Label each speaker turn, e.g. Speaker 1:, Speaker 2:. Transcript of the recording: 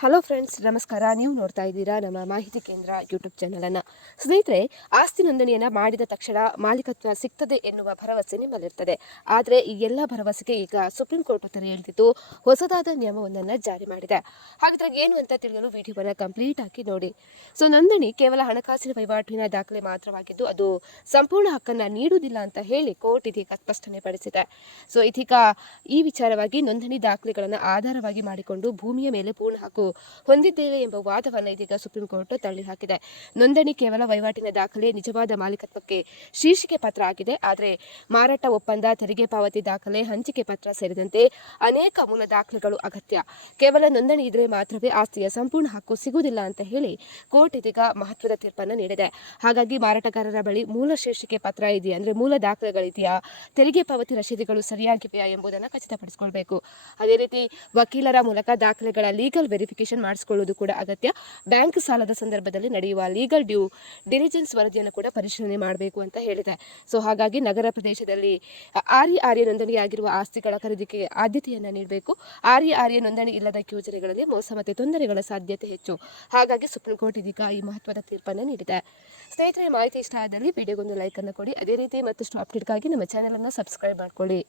Speaker 1: Hello friends ನಮಸ್ಕಾರ. ನೀವು ನೋಡ್ತಾ ಇದ್ದೀರಾ ನಮ್ಮ ಮಾಹಿತಿ ಕೇಂದ್ರ ಯೂಟ್ಯೂಬ್ ಚಾನಲನ್ನು ಸ್ನೇಹಿತರೆ, ಆಸ್ತಿ ನೋಂದಣಿಯನ್ನು ಮಾಡಿದ ತಕ್ಷಣ ಮಾಲೀಕತ್ವ ಸಿಗ್ತದೆ ಎನ್ನುವ ಭರವಸೆ ನಿಮ್ಮಲ್ಲಿರ್ತದೆ. ಆದರೆ ಈ ಎಲ್ಲ ಭರವಸೆಗೆ ಈಗ ಸುಪ್ರೀಂ ಕೋರ್ಟ್ ಉತ್ತರ ಹೇಳ್ತಿದ್ದು ಹೊಸದಾದ ನಿಯಮವೊಂದನ್ನು ಜಾರಿ ಮಾಡಿದೆ. ಹಾಗಿದ್ರೆ ಏನು ಅಂತ ತಿಳಿಯಲು ವಿಡಿಯೋವನ್ನು ಕಂಪ್ಲೀಟ್ ಆಗಿ ನೋಡಿ. ಸೊ ನೋಂದಣಿ ಕೇವಲ ಹಣಕಾಸಿನ ವಹಿವಾಟಿನ ದಾಖಲೆ ಮಾತ್ರವಾಗಿದ್ದು ಅದು ಸಂಪೂರ್ಣ ಹಕ್ಕನ್ನು ನೀಡುವುದಿಲ್ಲ ಅಂತ ಹೇಳಿ ಕೋರ್ಟ್ ಇದೀಗ ಸ್ಪಷ್ಟನೆ ಪಡಿಸಿದೆ. ಸೊ ಇದೀಗ ಈ ವಿಚಾರವಾಗಿ ನೋಂದಣಿ ದಾಖಲೆಗಳನ್ನು ಆಧಾರವಾಗಿ ಮಾಡಿಕೊಂಡು ಭೂಮಿಯ ಮೇಲೆ ಪೂರ್ಣ ಹಕ್ಕು ಹೊಂದಿದ್ದೇವೆ ಎಂಬ ವಾದವನ್ನು ಇದೀಗ ಸುಪ್ರೀಂ ಕೋರ್ಟ್ ತಳ್ಳಿ ಹಾಕಿದೆ. ನೋಂದಣಿ ಕೇವಲ ವಹಿವಾಟಿನ ದಾಖಲೆ ನಿಜವಾದ ಮಾಲೀಕತ್ವಕ್ಕೆ ಶೀರ್ಷಿಕೆ ಪತ್ರ ಆಗಿದೆ. ಆದರೆ ಮಾರಾಟ, ಒಪ್ಪಂದ, ತೆರಿಗೆ ಪಾವತಿ ದಾಖಲೆ, ಹಂಚಿಕೆ ಪತ್ರ ಸೇರಿದಂತೆ ಅನೇಕ ಮೂಲ ದಾಖಲೆಗಳು ಅಗತ್ಯ. ಕೇವಲ ನೋಂದಣಿ ಇದ್ರೆ ಮಾತ್ರವೇ ಆಸ್ತಿಯ ಸಂಪೂರ್ಣ ಹಕ್ಕು ಸಿಗುವುದಿಲ್ಲ ಅಂತ ಹೇಳಿ ಕೋರ್ಟ್ ಇದೀಗ ಮಹತ್ವದ ತೀರ್ಪನ್ನು ನೀಡಿದೆ. ಹಾಗಾಗಿ ಮಾರಾಟಗಾರರ ಬಳಿ ಮೂಲ ಶೀರ್ಷಿಕೆ ಪತ್ರ ಇದೆಯಾ ಅಂದ್ರೆ ಮೂಲ ದಾಖಲೆಗಳಿದೆಯಾ, ತೆರಿಗೆ ಪಾವತಿ ರಸೀದಿಗಳು ಸರಿಯಾಗಿವೆಯಾ ಎಂಬುದನ್ನು ಖಚಿತಪಡಿಸಿಕೊಳ್ಬೇಕು. ಅದೇ ರೀತಿ ವಕೀಲರ ಮೂಲಕ ದಾಖಲೆಗಳ ಲೀಗಲ್ ವೆರಿಫಿಕೇಶನ್ ಮಾಡಿಸಿಕೊಳ್ಳುವುದು ಕೂಡ ಅಗತ್ಯ. ಬ್ಯಾಂಕ್ ಸಾಲದ ಸಂದರ್ಭದಲ್ಲಿ ನಡೆಯುವ ಲೀಗಲ್ ಡ್ಯೂ ಡಿಲಿಜೆನ್ಸ್ ವರದಿಯನ್ನು ಕೂಡ ಪರಿಶೀಲನೆ ಮಾಡಬೇಕು ಅಂತ ಹೇಳಿದೆ. ಸೊ ಹಾಗಾಗಿ ನಗರ ಪ್ರದೇಶದಲ್ಲಿ ಆರ್ಯ ಆರ್ಯ ನೋಂದಣಿಯಾಗಿರುವ ಆಸ್ತಿಗಳ ಖರೀದಿಗೆ ಆದ್ಯತೆಯನ್ನು ನೀಡಬೇಕು. ಆರ್ಯ ಆರ್ಯ ನೋಂದಣಿ ಇಲ್ಲದ ಯೋಜನೆಗಳಲ್ಲಿ ಮೋಸ ಮತ್ತು ತೊಂದರೆಗಳ ಸಾಧ್ಯತೆ ಹೆಚ್ಚು. ಹಾಗಾಗಿ ಸುಪ್ರೀಂ ಕೋರ್ಟ್ ಇದೀಗ ಈ ಮಹತ್ವದ ತೀರ್ಪನ್ನು ನೀಡಿದೆ. ಸ್ನೇಹಿತರೆ, ಮಾಹಿತಿ ಇಷ್ಟ ಆದಲ್ಲಿ ವಿಡಿಯೋಗೊಂದು ಲೈಕನ್ನು ಕೊಡಿ. ಅದೇ ರೀತಿ ಮತ್ತಷ್ಟು ಅಪ್ಡೇಟ್ಗಾಗಿ ನಮ್ಮ ಚಾನಲನ್ನು ಸಬ್ಸ್ಕ್ರೈಬ್ ಮಾಡ್ಕೊಳ್ಳಿ.